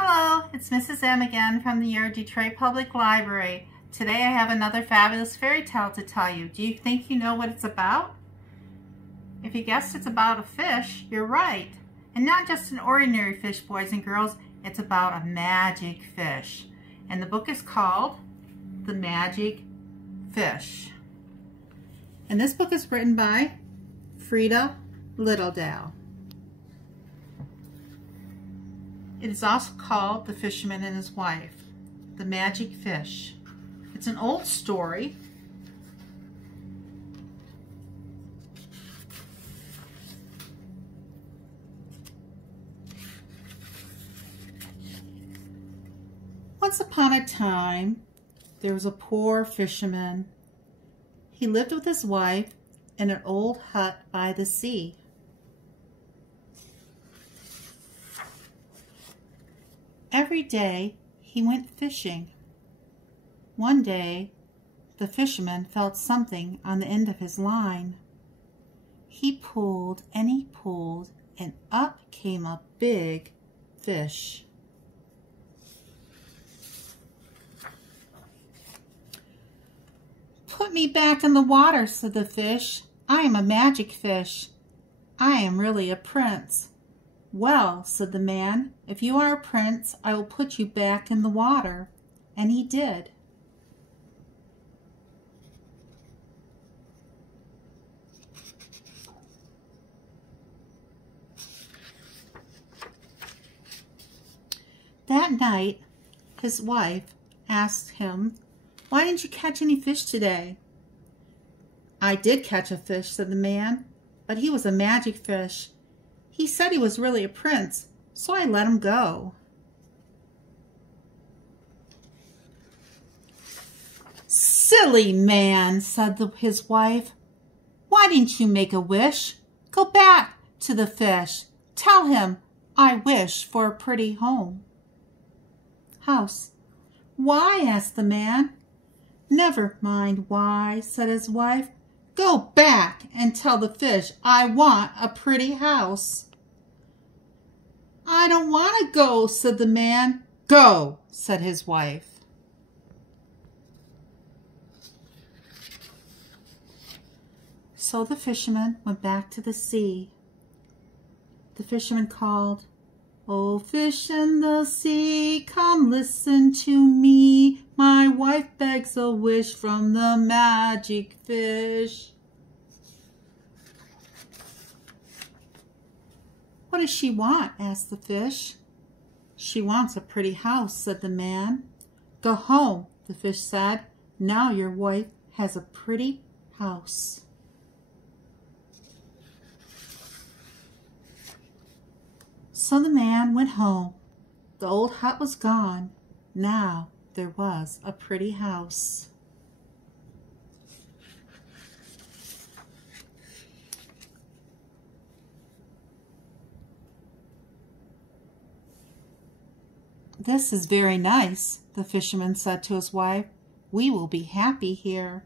Hello, it's Mrs. M again from your Detroit Public Library. Today I have another fabulous fairy tale to tell you. Do you think you know what it's about? If you guessed it's about a fish, you're right. And not just an ordinary fish, boys and girls, it's about a magic fish. And the book is called The Magic Fish. And this book is written by Frida Littledale. It is also called The Fisherman and His Wife, The Magic Fish. It's an old story. Once upon a time, there was a poor fisherman. He lived with his wife in an old hut by the sea. Every day he went fishing. One day the fisherman felt something on the end of his line. He pulled and up came a big fish. "Put me back in the water," said the fish. "I am a magic fish. I am really a prince." "Well," said the man, "if you are a prince, I will put you back in the water." And he did. That night, his wife asked him, "Why didn't you catch any fish today?" "I did catch a fish," said the man, "but he was a magic fish. He said he was really a prince, so I let him go." "Silly man," said his wife. "Why didn't you make a wish? Go back to the fish. Tell him I wish for a pretty house." "Why?" asked the man. "Never mind why," said his wife. "Go back and tell the fish I want a pretty house." "I don't want to go," said the man. "Go," said his wife. So the fisherman went back to the sea. The fisherman called, "Oh, fish in the sea, come listen to me. My wife begs a wish from the magic fish." "What does she want?" asked the fish. "She wants a pretty house," said the man. "Go home," the fish said. "Now your wife has a pretty house." So the man went home. The old hut was gone. Now there was a pretty house. "This is very nice," the fisherman said to his wife. "We will be happy here."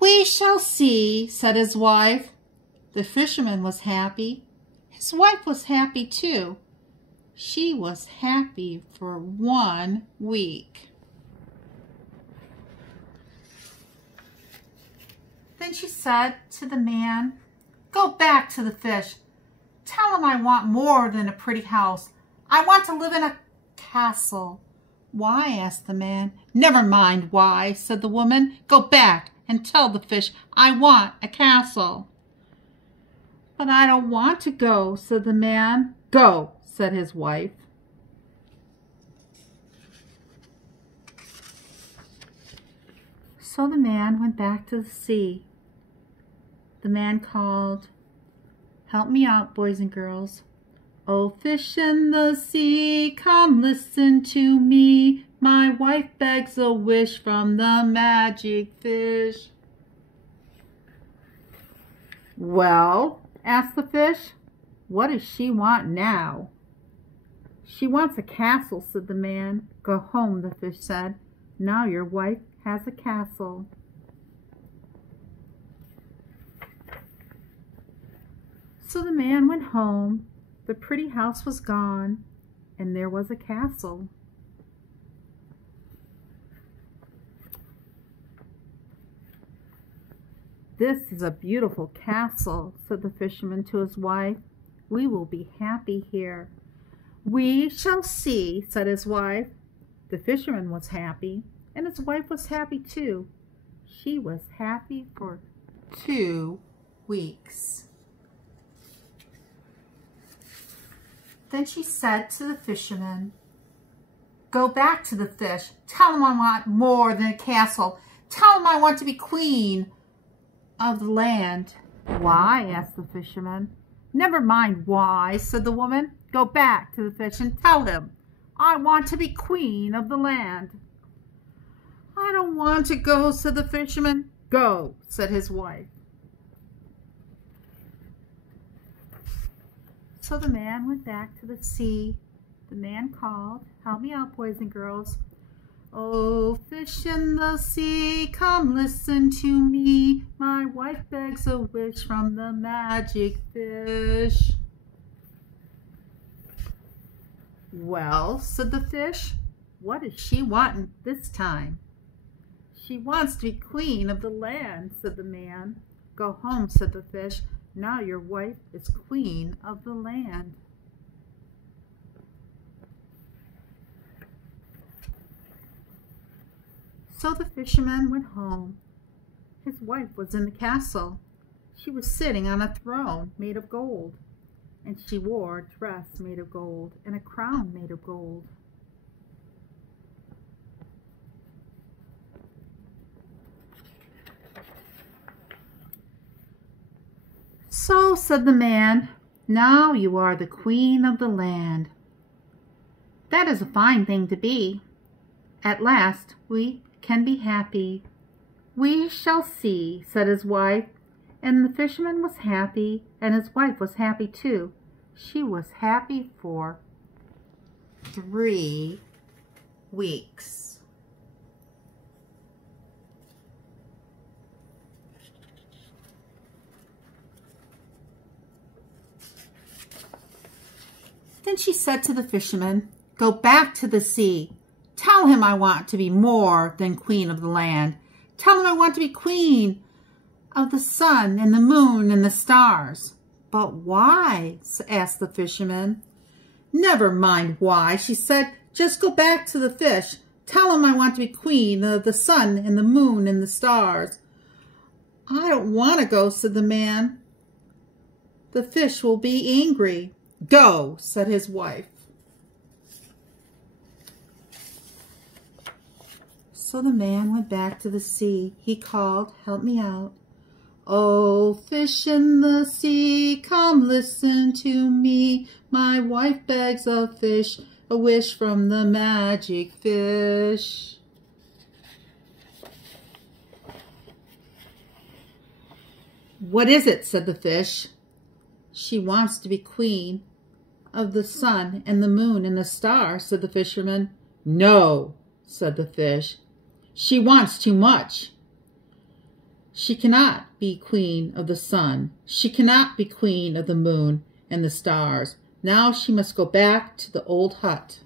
"We shall see," said his wife. The fisherman was happy. His wife was happy too. She was happy for 1 week. Then she said to the man, "Go back to the fish. Tell him I want more than a pretty house. I want to live in a castle." "Why?" asked the man. "Never mind why," said the woman. "Go back and tell the fish I want a castle." "But I don't want to go," said the man. "Go," said his wife. So the man went back to the sea. The man called, "Help me out, boys and girls. Oh, fish in the sea, come listen to me. My wife begs a wish from the magic fish." "Well," asked the fish, "what does she want now?" "She wants a castle," said the man. "Go home," the fish said. "Now your wife has a castle." So the man went home. The pretty house was gone. and there was a castle. "This is a beautiful castle," said the fisherman to his wife. "We will be happy here." "We shall see," said his wife. The fisherman was happy, and his wife was happy too. She was happy for 2 weeks. Then she said to the fisherman, "Go back to the fish. Tell him I want more than a castle. Tell him I want to be queen of the land." "Why?" asked the fisherman. "Never mind why," said the woman. "Go back to the fish and tell him I want to be queen of the land." "I don't want to go," said the fisherman. "Go," said his wife. So the man went back to the sea. The man called, "Help me out, boys and girls." "Oh, fish in the sea, come listen to me. My wife begs a wish from the magic fish." "Well," said the fish, "what does she want this time?" "She wants to be queen of the land," said the man. "Go home," said the fish. "Now your wife is queen of the land." So the fisherman went home. His wife was in the castle. She was sitting on a throne made of gold, and she wore a dress made of gold and a crown made of gold. "So," said the man, "now you are the queen of the land. That is a fine thing to be. At last we can be happy." "We shall see," said his wife, and the fisherman was happy, and his wife was happy too. She was happy for 3 weeks. Then she said to the fisherman, "Go back to the sea. Tell him I want to be more than queen of the land. Tell him I want to be queen of the sun and the moon and the stars." "But why?" asked the fisherman. "Never mind why," she said. "Just go back to the fish. Tell him I want to be queen of the sun and the moon and the stars." "I don't want to go," said the man. "The fish will be angry." "Go," said his wife. So the man went back to the sea. He called, "Help me out. Oh, fish in the sea, come listen to me. My wife begs a wish from the magic fish." "What is it?" said the fish. "She wants to be queen of the sun and the moon and the stars," said the fisherman. "No," said the fish. "She wants too much. She cannot be queen of the sun. She cannot be queen of the moon and the stars. Now she must go back to the old hut."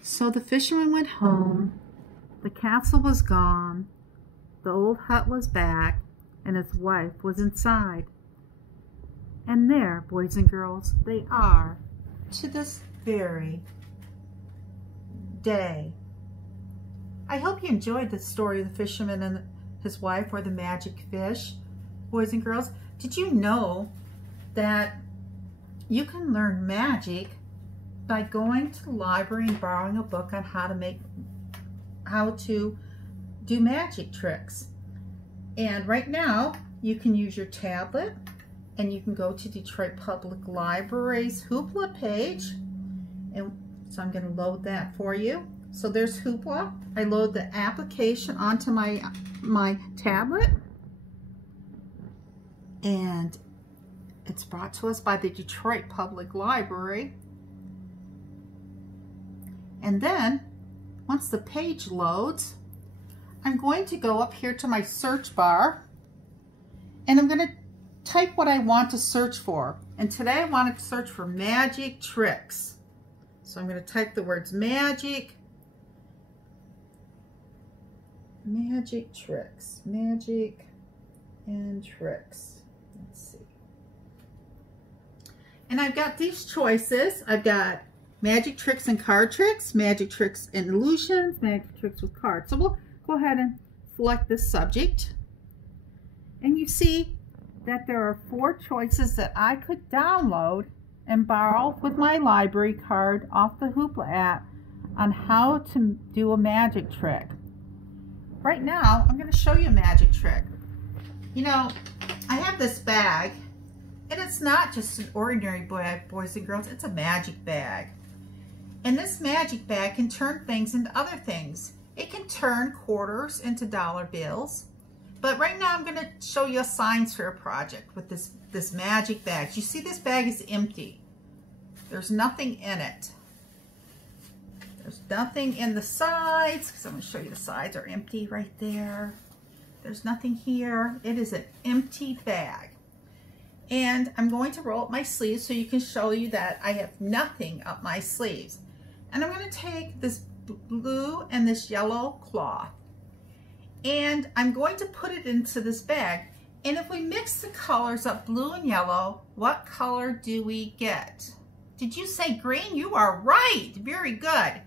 So the fisherman went home. The castle was gone. The old hut was back, and his wife was inside. And there, boys and girls, they are to this very day. I hope you enjoyed the story of the fisherman and his wife, or the magic fish. Boys and girls, did you know that you can learn magic by going to the library and borrowing a book on how to do magic tricks? And right now, you can use your tablet, and you can go to Detroit Public Library's Hoopla page. And so I'm going to load that for you. So there's Hoopla. I load the application onto my tablet, and it's brought to us by the Detroit Public Library. And then once the page loads, I'm going to go up here to my search bar, and I'm going to type what I want to search for. And today I want to search for magic tricks. So I'm going to type the words magic tricks, magic and tricks. Let's see. And I've got these choices. I've got magic tricks and card tricks, magic tricks and illusions, magic tricks with cards. So we'll go ahead and select this subject. And you see that there are 4 choices that I could download and borrow with my library card off the Hoopla app on how to do a magic trick. Right now, I'm going to show you a magic trick. You know, I have this bag, and it's not just an ordinary bag, boys and girls, it's a magic bag. And this magic bag can turn things into other things. It can turn quarters into dollar bills. But right now I'm going to show you a science fair project with this magic bag. You see this bag is empty. There's nothing in it. There's nothing in the sides, because I'm going to show you the sides are empty right there. There's nothing here. It is an empty bag. And I'm going to roll up my sleeves so you can show you that I have nothing up my sleeves. And I'm going to take this blue and this yellow cloth, and I'm going to put it into this bag. And if we mix the colors up, blue and yellow, what color do we get? Did you say green? You are right. Very good.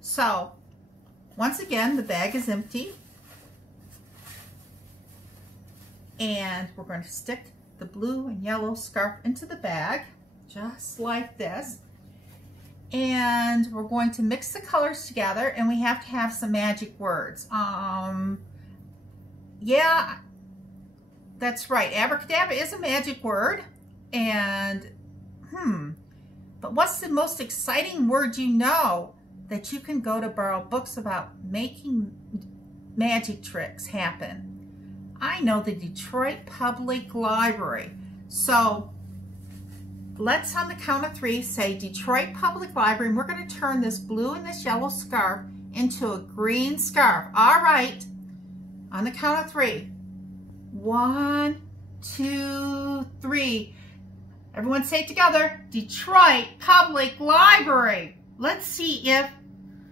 So once again, the bag is empty. And we're going to stick the blue and yellow scarf into the bag, just like this. And we're going to mix the colors together, and we have to have some magic words. Yeah, that's right. Abracadabra is a magic word. And, but what's the most exciting word you know that you can go to borrow books about making magic tricks happen? I know the Detroit Public Library. So let's, on the count of 3, say Detroit Public Library, and we're going to turn this blue and this yellow scarf into a green scarf. All right, on the count of 3. 1, 2, 3. Everyone say it together. Detroit Public Library. Let's see if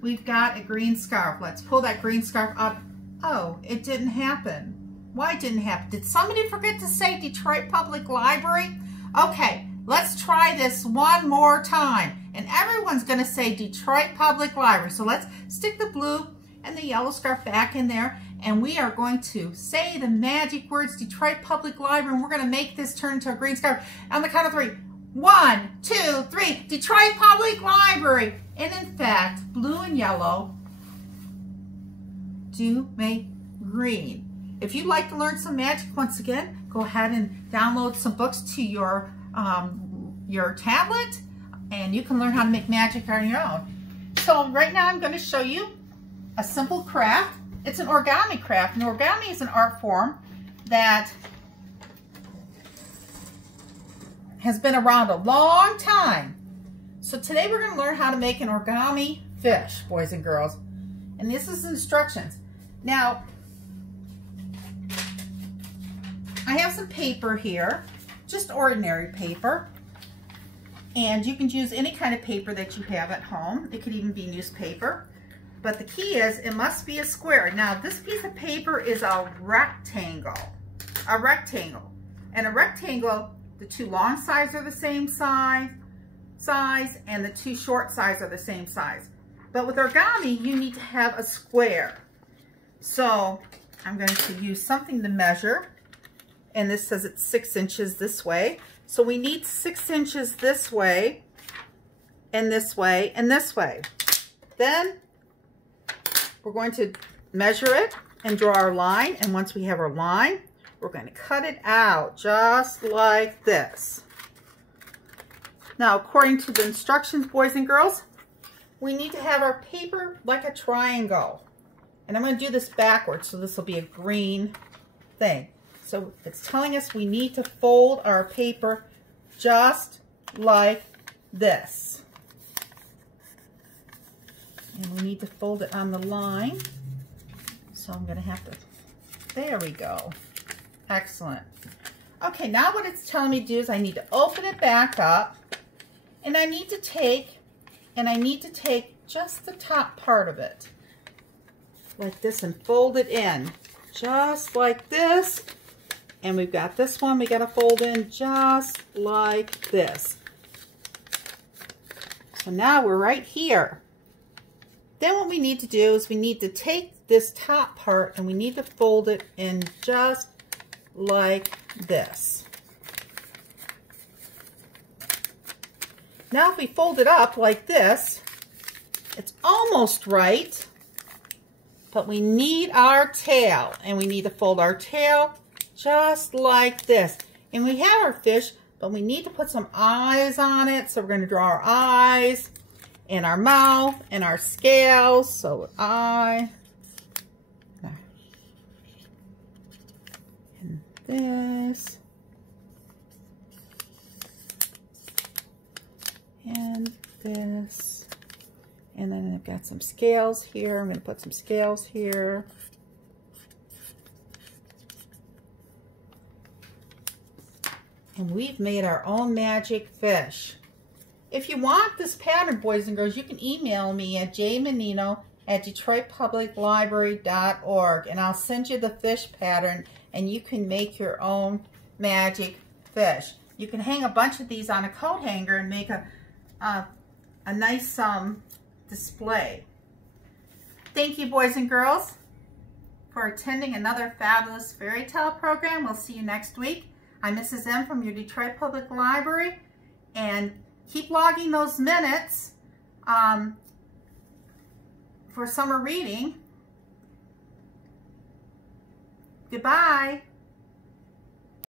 we've got a green scarf. Let's pull that green scarf up. Oh, it didn't happen. Why didn't it happen? Did somebody forget to say Detroit Public Library? Okay, let's try this one more time. And everyone's going to say Detroit Public Library. So let's stick the blue and the yellow scarf back in there. And we are going to say the magic words Detroit Public Library. And we're going to make this turn into a green scarf. On the count of 3. 1, 2, 3. Detroit Public Library. And in fact, blue and yellow do make green. If you'd like to learn some magic, once again, go ahead and download some books to your tablet, and you can learn how to make magic on your own. So right now I'm going to show you a simple craft. It's an origami craft, and origami is an art form that has been around a long time. So today we're going to learn how to make an origami fish, boys and girls. And this is instructions. Now, I have some paper here, just ordinary paper, and you can use any kind of paper that you have at home. It could even be newspaper, but the key is it must be a square. Now this piece of paper is a rectangle, and a rectangle, the 2 long sides are the same size, and the 2 short sides are the same size. But with origami, you need to have a square. So I'm going to use something to measure. And this says it's 6 inches this way. So we need 6 inches this way, and this way, and this way. Then we're going to measure it and draw our line. And once we have our line, we're going to cut it out just like this. Now, according to the instructions, boys and girls, we need to have our paper like a triangle. And I'm going to do this backwards, so this will be a green thing. So it's telling us we need to fold our paper just like this. And we need to fold it on the line. So I'm going to have to, there we go. Excellent. Okay, now what it's telling me to do is I need to open it back up, and I need to take just the top part of it, like this, and fold it in, just like this. And we've got this one we got to fold in just like this. So now we're right here. Then what we need to do is we need to take this top part and we need to fold it in just like this. Now if we fold it up like this, it's almost right, but we need our tail, and we need to fold our tail just like this. And we have our fish, but we need to put some eyes on it, so we're going to draw our eyes and our mouth and our scales. So eye and this and this, and then I've got some scales here. I'm going to put some scales here. And we've made our own magic fish. If you want this pattern, boys and girls, you can email me at jmenino@detroitpubliclibrary.org, and I'll send you the fish pattern, and you can make your own magic fish. You can hang a bunch of these on a coat hanger and make a nice display. Thank you, boys and girls, for attending another fabulous fairy tale program. We'll see you next week. I'm Mrs. M from your Detroit Public Library, and keep logging those minutes for summer reading. Goodbye.